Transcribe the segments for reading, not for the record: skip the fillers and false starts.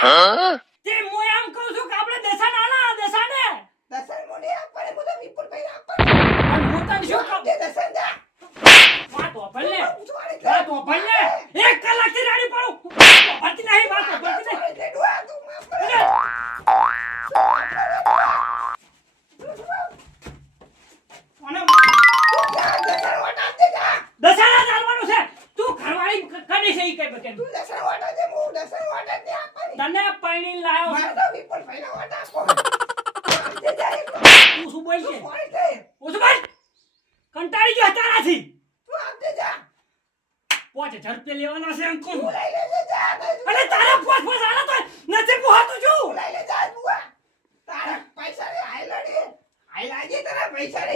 તે હું એમ કહું છું કે આપણે દસન આલા દસને દસન મોને આપણે બધો વિપુલ ભાઈ આપવાનો અને હું તને શું કહું દે દસન દે વાત ઓપન લે ઉઠવાડી વાત ઓપન લે 1 કલાકથી રેડી પડું ભરતી નહીં વાત ઓપન લે દે ડોઆ તું માફ કર અને દસન વાટા દે જા દસના ચાલવાનું છે તું ઘરવાળી કદી છે ઈ કઈ બકે તું દસન વાટા દે મો દસન વાટા દે આપવાની તને પૈણી લાયો મારે તો વિપુલ ભાઈ ના વાટા આપો દે જા તું શું બોલ છે તું દે ઓછું બોલ કંટાળી ગયો તારાથી તું આપ દે જા 5000 રૂપિયા લેવાના છે અંકુર તું લઈ લે જા અરે તારા 5 આલા તો નથી પોહાતું છું તું લઈ લે જા બુઆ તારા પૈસા રે આઈ લડી આઈ લાગે તારા પૈસા રે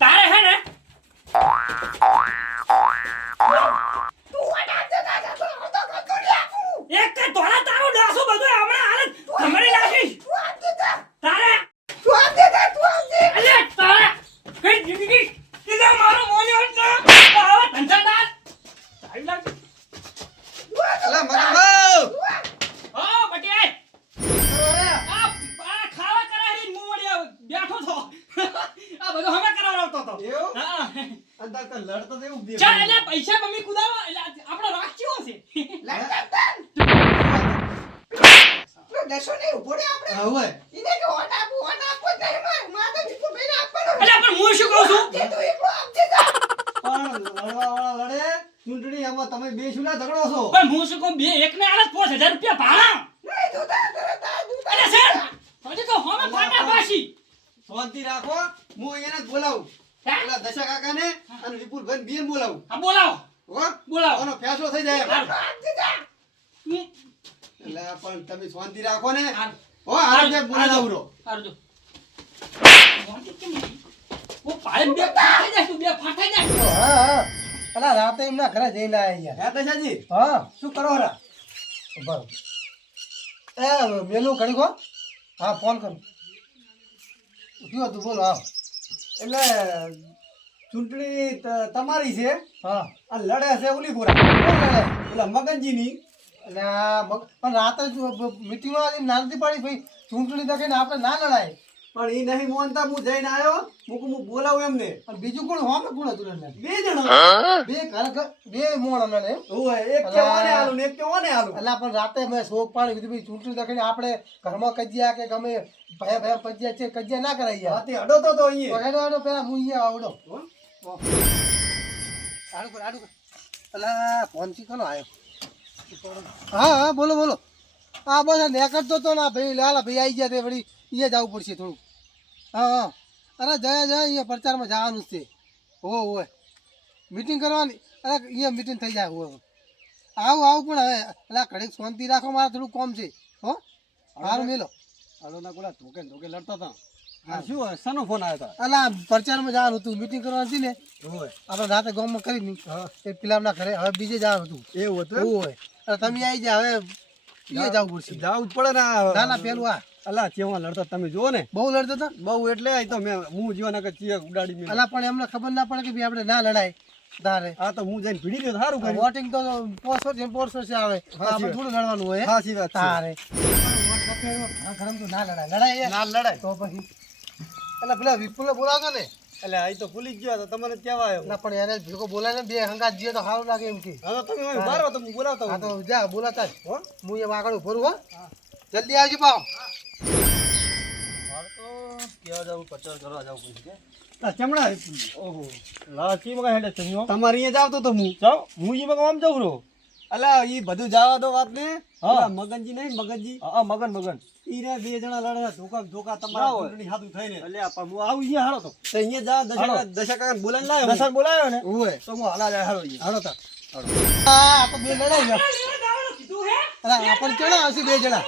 તારે હે ને તું વાટા દે જા તો હું તો કકોડી આપું એક કે ધોળા તારું ડાસું બધું હમણાં હાલત કમરી લાગીશ તું આપ દે જા તારે તું આપ દે જા તું આપ દે અલે તારે કઈ જિંદગી કીધા મારો મોલ્યો જ ના આવા ધંધાદાર સાઈ લાગ અલા મગનભાઈ હા બટિયાઈ આ ખાવા કરાવી મોડિયા બેઠો તો આ બધું હમે કરાવતો તો એવું હા અંદર તો લડતો તો એવું દેખાય. ચાલ એટલે પૈસા મમ્મી કુદાવા એટલે આપણો રાગ કેવો છે લંડન તું દસો ને ઉભો રે આપણે હા હોય ઈને કે વાટા આપો નહીં માર તો વિપુલ ભાઈ ને આપવાનો એટલે પણ હું શું કહું છું તે તું એકલો આપ દે જા પણ લડવાવાળા લડે ચૂંટણી આમાં તમે બે શું ના ઝઘડો છો પણ હું શું કહું બે એક ને આલે 5000 રૂપિયા ભાડા નહીં તું તા તું અરે સર હજી તો હમે ફાટા પાછી શાંતિ રાખો હું એને જ બોલાવું હે? પેલા દશા કાકાને અને વિપુલભાઈ બેન બોલાવું હા બોલાવો હો બોલાવો આનો ફેસલો થઈ જાય હાલ. આપ દે જા એટલે પણ તમે શાંતિ રાખો ને હાલ. હો હાલ જે બોલાવું રો હારજો ઓ પાય બે ફાટાઈ જાય તું બે ફાટાઈ જાય હા પેલા રાતે એમના ઘરે જઈને આયા હે દશાજી હા શું કરો રા બરાબર એ મેલું કરી કો હા ફોન કરું કયો તું બોલો હા એટલે ચૂંટણી તમારી છે હા આ લડે છે ઉલીપુરા પેલા મગનજીની એટલે આ પણ રાતે મીટિંગમાં નાનથી પાડી ભાઈ ચૂંટણી દખીને આપણે ના લડાય પણ એ નહીં મોનતા હું જઈને આવ્યો હું બોલાવું એમને પણ બીજું કોણ હોમે કોણ હતું એને બે જણા બે બે મોણ અમને એમ ઓય એક કે ઓને આલું ને એક કે ઓને આલું એટલે પણ રાતે મેં શોક પાડી કીધું ભાઈ ચૂંટણી દખીને આપણે ઘરમાં કજિયા કે ગમે ભયા ભયા પજ્યા છે કજિયા ના કરાય યાર હાથી અડો તો તો અહીંયા હેડો હેડો પેલા હું અહીંયા આવડો હો? આડું કર અલા ફોન થી કોનો આવ્યો હા હા બોલો બોલો હા બસ આ નેકળતો તો ના ભાઈ લાલા ભાઈ આવી ગયા તે વળી અહીંયા જવું પડશે થોડું હા હા અરે જયા જયા અહીંયા પ્રચારમાં જવાનું જ છે હોય મીટિંગ કરવાની અરે અહીંયા મીટિંગ થઈ જાય હોય આવું પણ હવે અલા ઘડીક શાંતિ રાખો મારે થોડું કોમ છે હો સારું મેલો અડો ના કોલા ધોકે ધોકે લડતા હતા હા શું હોય શાનો ફોન આવ્યો હતા અલા પ્રચારમાં જવાનું હતું મીટિંગ કરવાની હતી ને હોય આપણે રાતે ગામમાં કરી નહીં એ પેલાના ઘરે હવે બીજે જવાનું હતું એવું હતું એવું હોય અરે તમે આવી જા હવે અહીંયા જવું પડશે જવું જ પડે ને ના ના પેલું આ અલા કેવા લડતા તમે જુઓ ને બહુ લડતા હતા બહુ એટલે આ તો મેં હું જીવાના કે ચીયા ઉડાડી મેં અલા પણ એમને ખબર ના પડે કે ભાઈ આપણે ના લડાય તારે આ તો હું જઈને ભીડી રહ્યો સારું કર્યું વોટિંગ તો 500 છે આવે તો આપણે થોડું લડવાનું હોય સાચી વાત છે તારે ખરમ તો ના લડાય યાર. ના લડાય તો પછી એટલે પેલા વિપુલને બોલાવતો ને એટલે આ તો ભૂલી જ ગયો તો તમને કેવા આવ્યો ના પણ એને ભેગો બોલાય ને બે હંગાત જઈએ તો સારું લાગે એમ કે હવે તમે હવે મારો તો હું બોલાવતો હા હોઉં. તો જા બોલાતા જ હો હું એ આગળ ઉભો રહું હો જલ્દી આવજો પાવ આ ચમડા ઓહો લાચી મગા હેડે ચમ્યો તમારે અહીંયા જાવ તો હું જાવ હું ઈ મગા આમ જાવ રો અલા ઈ બધું જવા દો વાત ને હા મગનજી નહીં મગનજી હા મગન ઈ રે બે જણા લડે ધોકા તમારા ચૂંટણી હાથું થઈને એટલે હું આવું અહીંયા હાલો તો અહીંયા જા દશા કાકા બોલાને લાવ્યો દશા બોલાયો ને ઓય તો હું હાલા જાય હાલો હાલો તા આ તો બે લડાઈ ગયા કીધું હે અરે આપણ કેણા આવશે બે જણા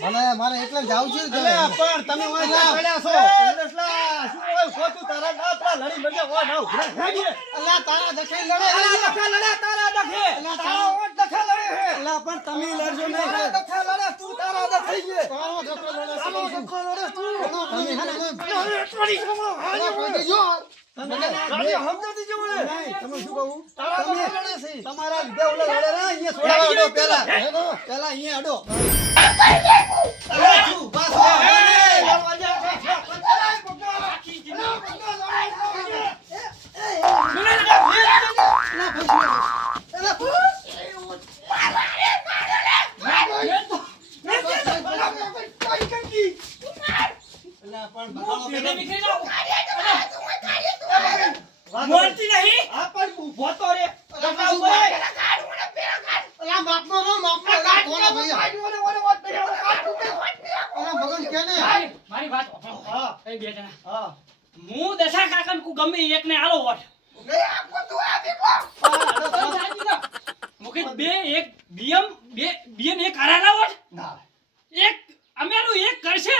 મને મારે એકલા જાવું છે અલે પણ તમે ઓય ના પડ્યા છો દસલા શું ઓય ખોટું તારા ના તારા લડી બળ્યા ઓય ના ઉભરા હેડી અલ્લા તારા દખે લડે અલા દખે લડે તારા દખે તારા ઓટ દખે લડે હે અલા પણ તમે લડજો નહીં દખે લડે તું તારા દખે છે તારો દખે લડે તારો દખે લડે તું તમે હે ને છોડી છોડો તમે જો તમે સમજતી જો મને નહીં તમે શું કહું તારા દખે લડે છે તમારા લીધે ઓલા લડે રે અહીંયા છોડાવડો પેલા અહીંયા અડો બોલતી નહીં મારી વાત સાંભળો. એ બે જણા હું દશા કાકા કુ ગમે એકને આલો વોટ મુકે બે એક બીએમ એક હરાના વોટ એક અમેરું એક કરશે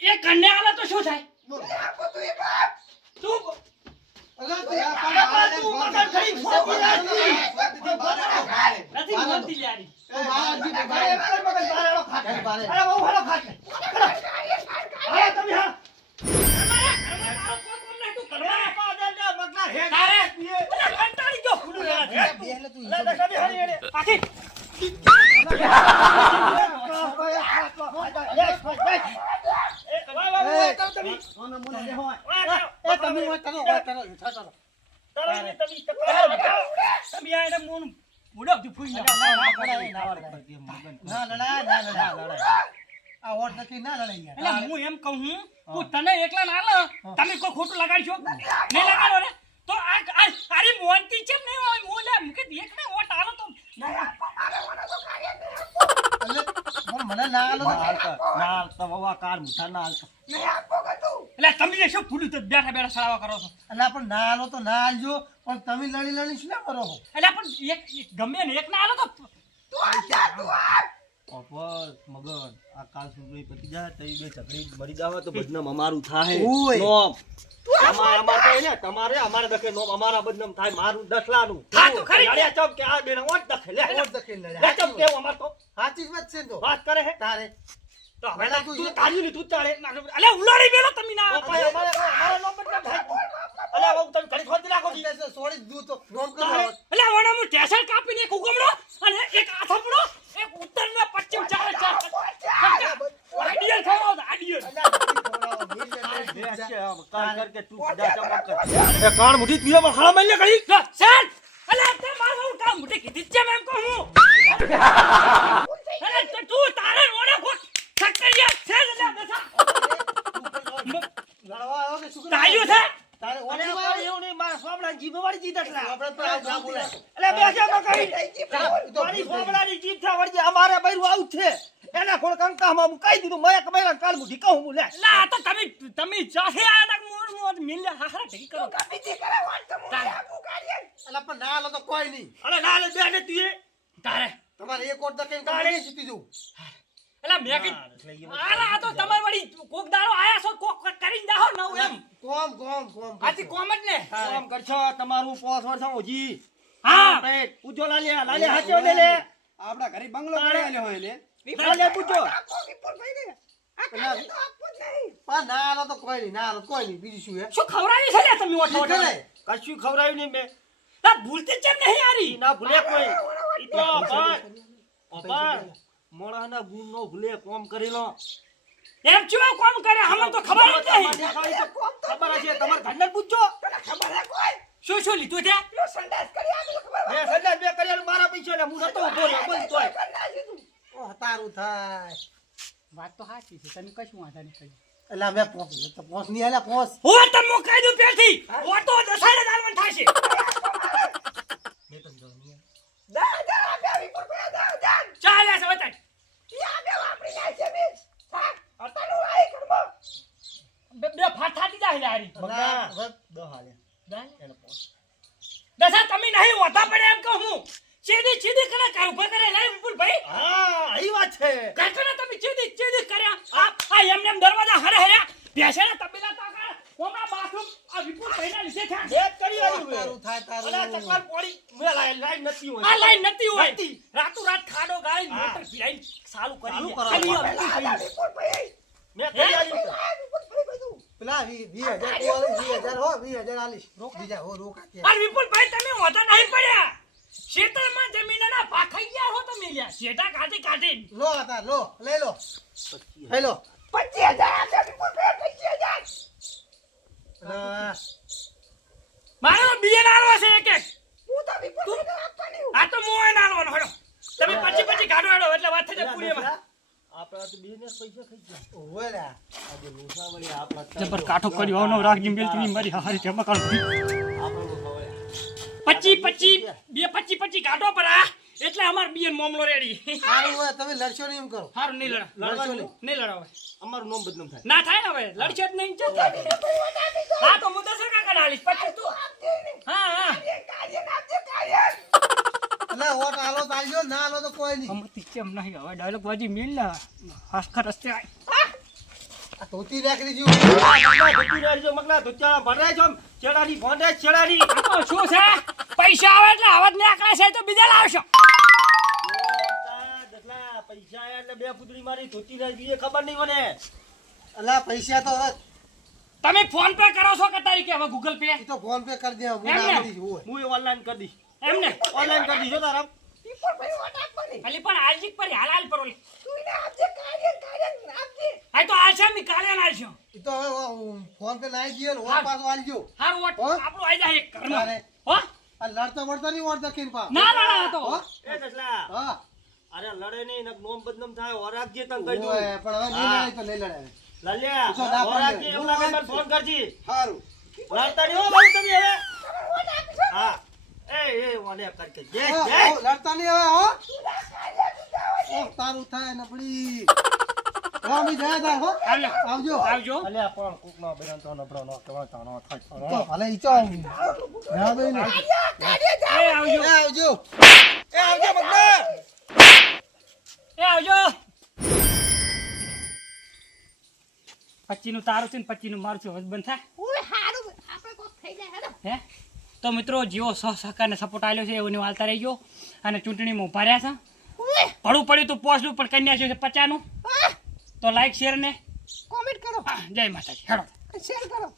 એક કન્ને આલે તો શું થાય તું નથી બોલતી યારી હું એમ કહું હું તને એકલા ના લો તમે કોઈ ખોટું લગાડશો નહીં લગાડો ને તો આરી મોનતી છે નહીં હોય મોલે મુકે એકને વોટ આલો તો મને ના આલો એટલે તમે શું ફૂડું તો બેઠા બેઠા સળાવા કરો છો એટલે પણ ના આલો તો ના આલજો પણ તમે લડી શું ના કરો છો એટલે પણ એક ગમે ને એક ના આલો તો મગન આ કાલ સુધી પતી જાય તઈ બે ચકડી મરી જાવ તો બદનામ અમારું થાય ઓય. નોમ અમાર તો એને તમારે અમારે દખે નોમ અમારા બદનામ થાય મારું દસલાનું હા તો ખરી. લડ્યા ચમ કે આ બેને ઓટ દખે લે ઓટ દખે લે. લે ચમ કેવું અમાર તો સાચી જ વાત છે ને તો વાત કરે હે તારે તો હવે તું તારી ની તું ચાલે અલે ઉલાડી મેલો તમે ના અમારા નોમ બદનામ થાય અલે હવે તમે ઘડી ખોદી નાખો દી એટલે છોડી જ દઉં તો નોમ કરો અલે વણા હું ટેશન કાપીને એક ઉગમણો અને એક આથમણો એક ઉત્તર ને પશ્ચિમ ચાર આડિયલ ખાવો આડિયલ કાન મુઠી પીવા માં ખાડા મલ્લે કરી ચાલ અલે તે મારો કામ મુઠે કીધી છે મેમ કહું અરે તું તારે ઓણે ખોટ સક્કરિયા છે જ લે બેસા લડવા આવ્યો કે શું કરે? તાયું છે તારે ઓને ઓને કોઈ એવું નહીં મારા સોમલા જીભ વાળી જીત એટલે આપણે તો આ ના બોલાય. એટલે બેસો તો કરી મારી સોમલાની જીભ થા વળી અમારે બૈરું આવું છે એના ખોળ કંકામાં હું કહી દીધું મેં કમેરા કાલ મુઠી કહું હું લે લા તો તમે ચાહે આના મોર મિલ હારા ઠીક કરો એટલે પણ ના આલો તો કોઈ નહીં અરે ના લે બેને તું તારે તમારે એક ઓટ દખે તારે. જીતી જવું એલા મેં કી આલા તો તમાર વળી કોક દાડો આયા છો કોક કરીને જાહો નવ એમ કોમ આથી કોમ જ ને કામ કરશો તમારું 5 વર્ષ ઓજી હા પૂછો લાલે હાચો દે લે આપડા ઘરે બંગલો બનાવેલો હોય લે લાલે પૂછો પણ ના આલો તો કોઈ નહીં ના આલો તો કોઈ નહીં બીજું શું હે શું ખવરાવી છે લે તમે ઓઠો ઠીક ઓઠો હે? કશું ખવરાયું નહીં મેં તા ભૂલતી કેમ નહીં આરી ના ભૂલે કોઈ ઈ તો અપાર મોળાના ગુણ નો ભૂલે કોમ કરી લો એમ ચુવા કોમ કરે હમને તો ખબર જ નહીં ખબર હશે તમાર ઘરને પૂછજો શું લીધું છે મેં સંડાસ બે કર્યા મારા પૈસા લે હું નતો ઉભો રહ્યો બોલ તોય ઓહ તારું થાય વાત તો સાચી છે તને કશું વાંધા નહીં કરી એટલે અમે પોસ નહીં આલ્યા પોસ હો તમ મો કહી દઉં પેલથી ઓ તો દસાડે દાલવન થાશે ચાલ આ સવતા બે ફાટા દીધા હે હારી દસા તમે નહીં હોતા પડે એમ કહું હું સીધી કરે કાર ઉપર કરે લે વિપુલ ભાઈ હા આઈ વાત છે કાકના તમે સીધી કર્યા આ એમ દરવાજા હરે હર્યા બેસેના તબેલા તાકા કોમના બાથરૂમ આ વિપુલ ભાઈના લીધે થા એક કરી આવ્યું તારું થાય અલા તારું ચકવાર પોડી મે લાઈન નથી હોય આ લાઈન નથી હોય રાતો રાત ખાડો ગાળી મોટર ફિરાઈ ચાલુ કરી ખાલી આ વિપુલ ભાઈ મે કરી આવ્યું પેલા 20000 હો 20000 આલીશ રોક દીજા હો રોકા કે આ વિપુલ ભાઈ તમે હોતા નહીં પડ્યા ખેતરમાં જમીનના ભાગ ખાઈ ગયા હો તમે નહીં લ્યા શેઠા કાઢી લો હતા લો લઈ લો લઈ લો 25,000 આપજો વિપુલભાઈ 25,000 હા, મારો બિયન આલો છે એક એક હું તો વિપુલભાઈને આપવાની હું. આ તો મોય નાલવાનો હેડો તમે પછી કાઢો હેડો એટલે વાત થઈ જાય પૂરી એમાં આપણા તો બિઝનેસ પૈસા ખાઈ ગયા ઓવે લા. આજે મુસાફરી આપણા જબર કાઠો કર્યો આવનો રાખજી મેલતી મારી હારી જમા કાઢો આપણે ખવાય 25 કાઢો પર આ એટલે અમાર બિયન મામલો રેડી સારું હોય તમે લડશો નહીં એમ કરો હારું નહીં લડશો નહીં. લડાવે અમારું નામ બદનામ થાય ના થાય હવે લડશે જ નહીં ચાલ. હા તો હું 10 કાકા હાલીશ 25 તું હા એટલે ઓટ આલો તો આલજો ના આલો તો કોઈ નહીં અમતી કેમ નહીં હવે ડાયલોગ વાજી મિલ ના હાસ્કા રસ્તે આય આ ધોતી રાખી દીધું મગલા ધોત્યા ભરાય છો ચેડાની ભોંડે ચેડાની આ તો શું છે પૈસા આવે એટલે અવાજ ને આકળે છે તો બીજા લાવશો દસલા પૈસા આયા એટલે બે પુતળી મારી ધોતી ના બીજે ખબર નહીં મને અલા પૈસા તો હવે તમે ફોન પે કરો છો કે તારીખે હવે ગૂગલ પે ઈ તો ફોન પે કરી દે હું એમ ને? ના દીધું હોય હું ઓનલાઈન કરી દઈશ એમને ઓનલાઈન કરી દીધો તારા વિપુલભાઈ વોટ આપવાની. ખાલી પણ આલજી પર હાલ પર ઓલી તું એને આપજે કાર્ય આપજે. આ તો આલશે મી કાલે આલશો ઈ તો હવે ફોન પે લાવી દઈએ ને હા. ઓટ પાછો આલજો હારું વોટ હો? આપણું આઈ જાય એક ઘરમાં અરે. હો આ લડતા વળતા નહીં ઓટ દખીને પા ના ના તો હો? એ દસલા હા અરે લડે નહીં નક નોમ બદનામ થાય ઓરાકજે તને કહી દઉં ઓય, પણ હવે નહીં લડાય તો નહીં લડાય લલ્યા પૂછો ના પાડે. ઓરાકજે એવું લાગે મને ફોન કરજી સારું લડતા નહીં હો ભાઈ તમે હવે હા એ વાલે કર કે જે હો, જે હો, લડતા નહીં હવે હો ઓ તારું થાય ને પડી હો મી જાય તાર હો હાલો આવજો આવજો અલ્યા પણ કોક નો બેન તો નબળો નો કવા તાનો થાય તો ભલે ઈ ચો જા દે ને એ આવજો એ આવજો મગના એ આવજો 25 નું તારું છે ને 25 નું મારું છે હસબન્ડ થાય ઓય હારું આપણે કોક થઈ જાય હેડો. હે તો મિત્રો જેવો સહકારને સપોર્ટ આલ્યો છે એવો વાલતા રહેજો અને ચૂંટણીમાં ઉભા રહ્યા છે ઓય પડું પડ્યું તું પોસ્ટનું પણ કન્યા છે 50 નું હા તો લાઈક શેર ને કોમેન્ટ કરો જય માતાજી હેડો શેર કરો.